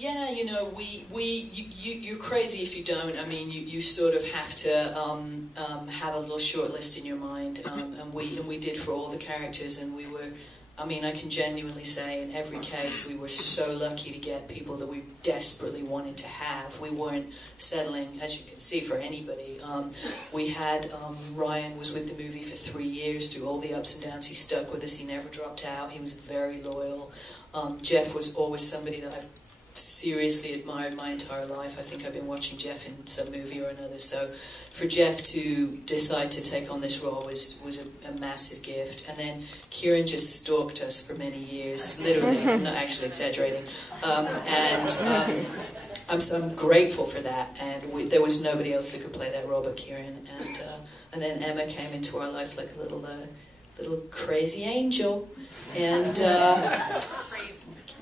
Yeah, you know, you're crazy if you don't. I mean, you sort of have to have a little short list in your mind, and we did for all the characters, and we were, I mean, I can genuinely say in every case we were so lucky to get people that we desperately wanted to have. We weren't settling, as you can see, for anybody. We had, Ryan was with the movie for 3 years, through all the ups and downs. He stuck with us, he never dropped out, he was very loyal. Jeff was always somebody that I've seriously admired my entire life. I think I've been watching Jeff in some movie or another, so for Jeff to decide to take on this role was a massive gift. And then Kieran just stalked us for many years, literally, I'm not actually exaggerating, I'm grateful for that, and there was nobody else that could play that role but Kieran, and then Emma came into our life like a little crazy angel, and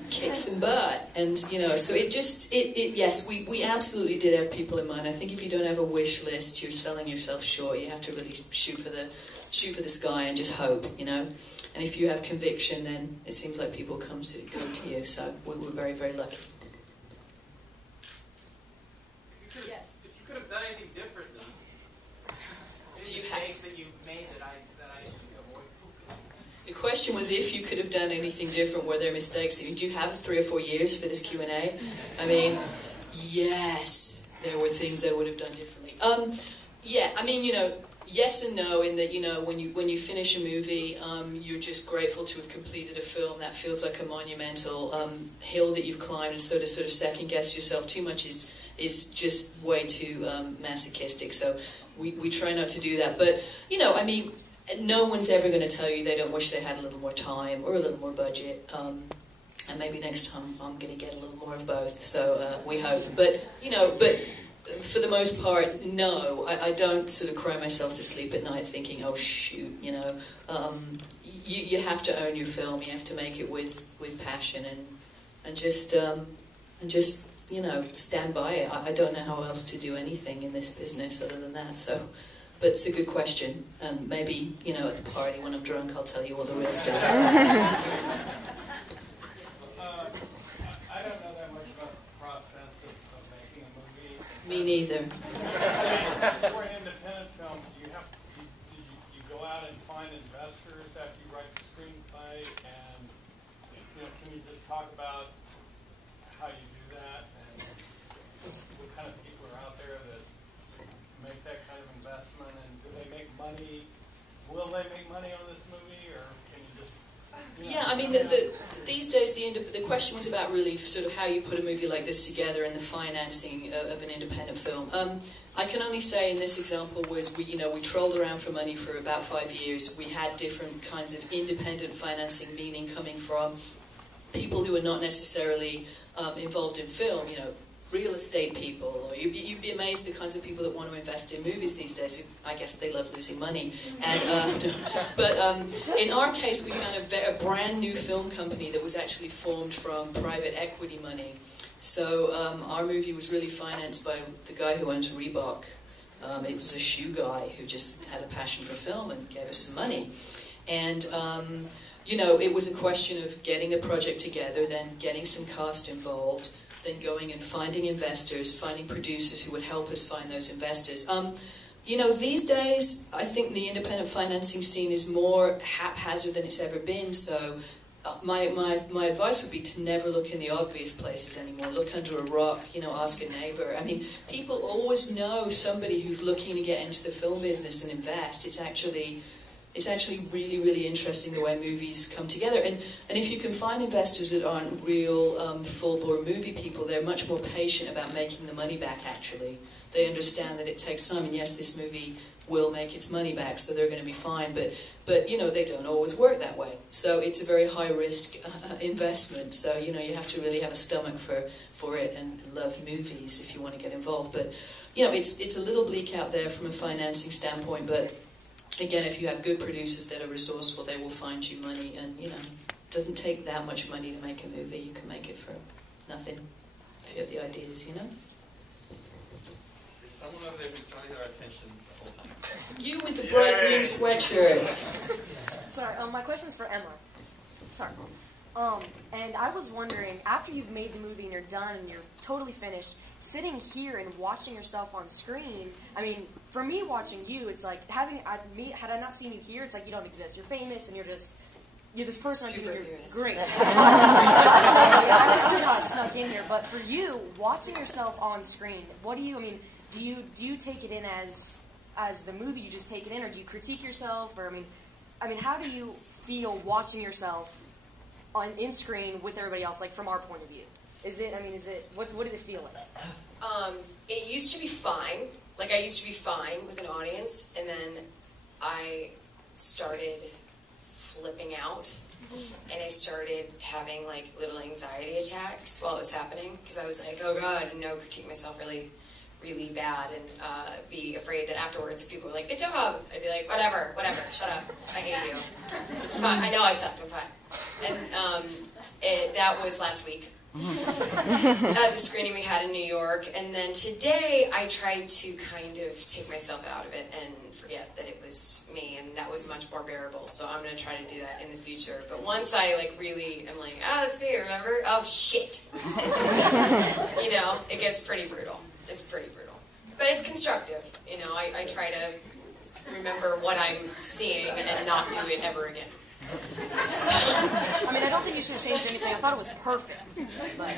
kicked some butt, and you know, so yes, we absolutely did have people in mind. I think if you don't have a wish list, you're selling yourself short. You have to really shoot for the sky and just hope, you know. And if you have conviction, then it seems like people come to you. So we were very, very lucky. Yes. If you could have done anything different, then any mistakes that you made that I should avoid. The question was if you could have done anything different. Were there mistakes? Do you have 3 or 4 years for this Q&A? I mean, yes, there were things I would have done differently. Yeah, I mean, you know, yes and no, in that, you know, when you finish a movie, you're just grateful to have completed a film. That feels like a monumental hill that you've climbed, and so to sort of second guess yourself too much is just way too masochistic. So we try not to do that. But, you know, I mean, no one's ever going to tell you they don't wish they had a little more time or a little more budget. And maybe next time I'm going to get a little more of both. So we hope. But, you know, for the most part, no. I don't sort of cry myself to sleep at night thinking, oh, shoot, you know. You have to own your film. You have to make it with passion and just, you know, stand by it. I don't know how else to do anything in this business other than that. So. But it's a good question, and maybe, you know, at the party when I'm drunk I'll tell you all the real stuff. I don't know that much about the process of making a movie. Me neither. For an independent film, do you go out and find investors after you write the screenplay, and you know, can you just talk about how you do that, and what kind of people are out there that make that kind of investment, and do they make money? Will they make money on this movie, or can you just? You know, yeah, I mean, these days the question was about really sort of how you put a movie like this together and the financing of an independent film. I can only say in this example was we trolled around for money for about 5 years. We had different kinds of independent financing, meaning coming from people who are not necessarily involved in film, you know, real estate people, or you'd be amazed the kinds of people that want to invest in movies these days. I guess they love losing money. And but in our case, we found a brand new film company that was actually formed from private equity money. So our movie was really financed by the guy who owns Reebok. It was a shoe guy who just had a passion for film and gave us some money. And you know, it was a question of getting a project together, then getting some cast involved, then going and finding investors, finding producers who would help us find those investors. You know, these days, I think the independent financing scene is more haphazard than it's ever been, so my advice would be to never look in the obvious places anymore. Look under a rock, you know, ask a neighbor. I mean, people always know somebody who's looking to get into the film business and invest. It's actually really, really interesting the way movies come together. And if you can find investors that aren't real full-bore movie people, they're much more patient about making the money back, actually. They understand that it takes time, and yes, this movie will make its money back, so they're going to be fine, but you know, they don't always work that way. So it's a very high-risk investment, so you know, you have to really have a stomach for it and love movies if you want to get involved. But you know, it's a little bleak out there from a financing standpoint, but again, if you have good producers that are resourceful, they will find you money, and you know, it doesn't take that much money to make a movie. You can make it for nothing if you have the ideas, you know? There's someone over there who's trying to get our attention the whole time. You with the bright green sweatshirt. Sorry, my question's for Emma. Sorry. And I was wondering, after you've made the movie and you're done and you're totally finished, sitting here and watching yourself on screen, I mean, for me watching you, it's like, had I not seen you here, it's like you don't exist. You're famous and you're this person. Super you're famous. great. I got snuck in here, but for you, watching yourself on screen, what do you, I mean, do you take it in as the movie, you just take it in, or do you critique yourself, or, I mean, how do you feel watching yourself in screen with everybody else, like from our point of view? What does it feel like? It used to be fine. Like, I used to be fine with an audience, and then I started flipping out, and I started having, like, little anxiety attacks while it was happening, because I was like, oh god, and critique myself really, really bad, and be afraid that afterwards if people were like, good job, I'd be like, whatever, shut up, I hate you. It's fine, I know I sucked, I'm fine. And that was last week. The screening we had in New York, and then today I tried to kind of take myself out of it and forget that it was me, and that was much more bearable, so I'm going to try to do that in the future. But once I really am like, that's me, remember? Oh shit. It gets pretty brutal. It's pretty brutal. But it's constructive, I try to remember what I'm seeing and not do it ever again. I mean, I don't think you should have changed anything. I thought it was perfect. But